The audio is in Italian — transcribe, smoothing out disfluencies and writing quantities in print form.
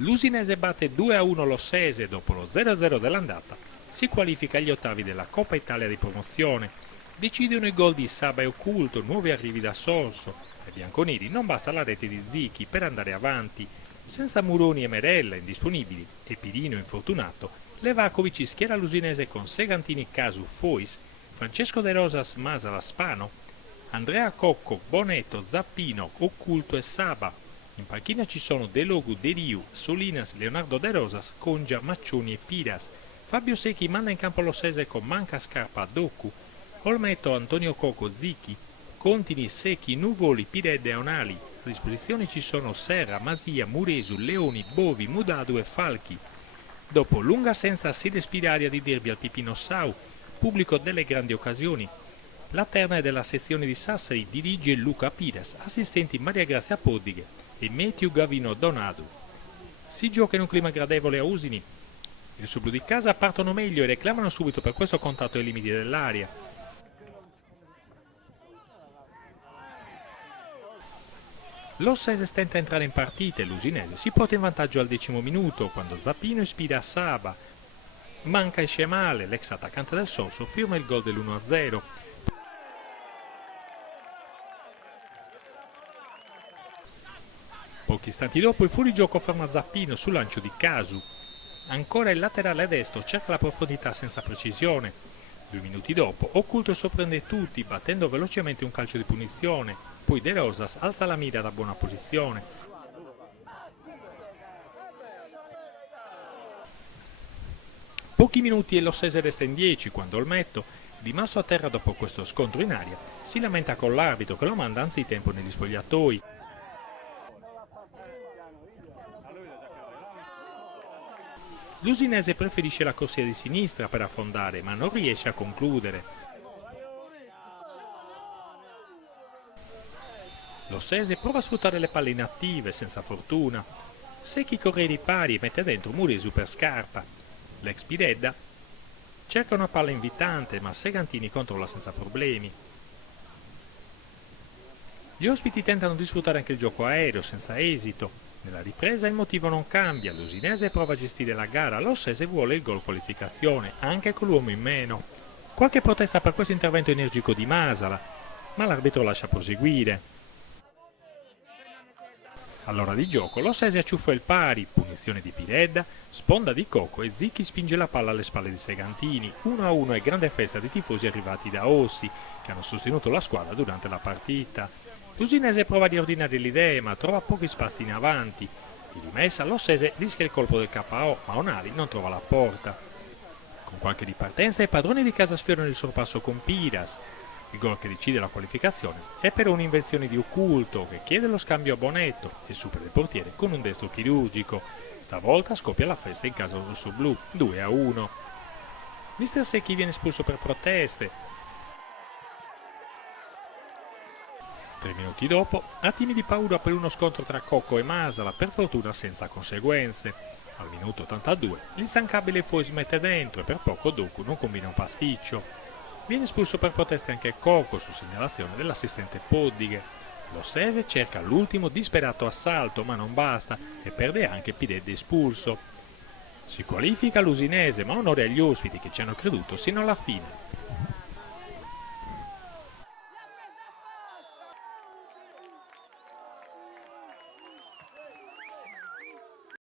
L'Usinese batte 2-1 l'Ossese dopo lo 0-0 dell'andata, si qualifica agli ottavi della Coppa Italia di promozione. Decidono i gol di Saba e Occulto, nuovi arrivi da Sorso. Ai bianconeri non basta la rete di Zichi per andare avanti. Senza Muroni e Merella indisponibili e Pirino infortunato, Levakovic schiera l'Usinese con Segantini, Casu, Fois, Francesco De Rosas, Masala, Spano, Andrea Cocco, Bonetto, Zappino, Occulto e Saba. In panchina ci sono De Logu, De Riu, Solinas, Leonardo De Rosas, Congia, Maccioni e Piras. Fabio Secchi manda in campo l'Ossese con Manca, Scarpa, Doku, Olmetto, Antonio Cocco, Zichi, Contini, Secchi, Nuvoli, Piredde e Onali. A disposizione ci sono Serra, Masia, Muresu, Leoni, Bovi, Mudadu e Falchi. Dopo lunga assenza si respira aria di derby al Pipino Sau, pubblico delle grandi occasioni. La terna è della sezione di Sassari, dirige Luca Pires, assistenti Maria Grazia Poddighe e Matthew Gavino Donadu. Si gioca in un clima gradevole a Usini. I subblu di casa partono meglio e reclamano subito per questo contatto ai limiti dell'area. L'Ossese stenta a entrare in partita e l'Usinese si porta in vantaggio al 10° minuto quando Zappino ispira a Saba. Manca esce male, l'ex attaccante del Sorso firma il gol dell'1-0. Pochi istanti dopo il fuorigioco ferma Zappino sul lancio di Casu. Ancora il laterale destro cerca la profondità senza precisione. 2 minuti dopo Occulto sorprende tutti battendo velocemente un calcio di punizione, poi De Rosas alza la mira da buona posizione. Pochi minuti e l'Ossese resta in 10 quando Olmetto, rimasto a terra dopo questo scontro in aria, si lamenta con l'arbitro che lo manda anzitempo negli spogliatoi. L'Usinese preferisce la corsia di sinistra per affondare, ma non riesce a concludere. L'Ossese prova a sfruttare le palle inattive, senza fortuna. Secchi corre ai ripari e mette dentro Muresu per Scarpa. L'ex Piredda cerca una palla invitante, ma Segantini controlla senza problemi. Gli ospiti tentano di sfruttare anche il gioco aereo, senza esito. Nella ripresa il motivo non cambia, l'Usinese prova a gestire la gara, l'Ossese vuole il gol qualificazione, anche con l'uomo in meno. Qualche protesta per questo intervento energico di Masala, ma l'arbitro lascia proseguire. All'ora di gioco l'Ossese acciuffa il pari, punizione di Piredda, sponda di Cocco e Zichi spinge la palla alle spalle di Segantini. 1-1 e grande festa di tifosi arrivati da Ossi, che hanno sostenuto la squadra durante la partita. L'Usinese prova a riordinare le idee, ma trova pochi spazi in avanti. Di rimessa, l'Ossese rischia il colpo del KO, ma Onali non trova la porta. Con qualche ripartenza, i padroni di casa sfiorano il sorpasso con Piras. Il gol che decide la qualificazione è però un'invenzione di Occulto, che chiede lo scambio a Bonetto e supera il portiere con un destro chirurgico. Stavolta scoppia la festa in casa rossoblu, 2-1. Mister Secchi viene espulso per proteste. 3 minuti dopo, attimi di paura per uno scontro tra Cocco e Masala, per fortuna senza conseguenze. Al minuto 82 l'instancabile Fois mette dentro e per poco Doku non combina un pasticcio. Viene espulso per proteste anche Cocco su segnalazione dell'assistente Poddighe. L'Ossese cerca l'ultimo disperato assalto ma non basta e perde anche Piredde espulso. Si qualifica l'Usinese ma onore agli ospiti che ci hanno creduto sino alla fine.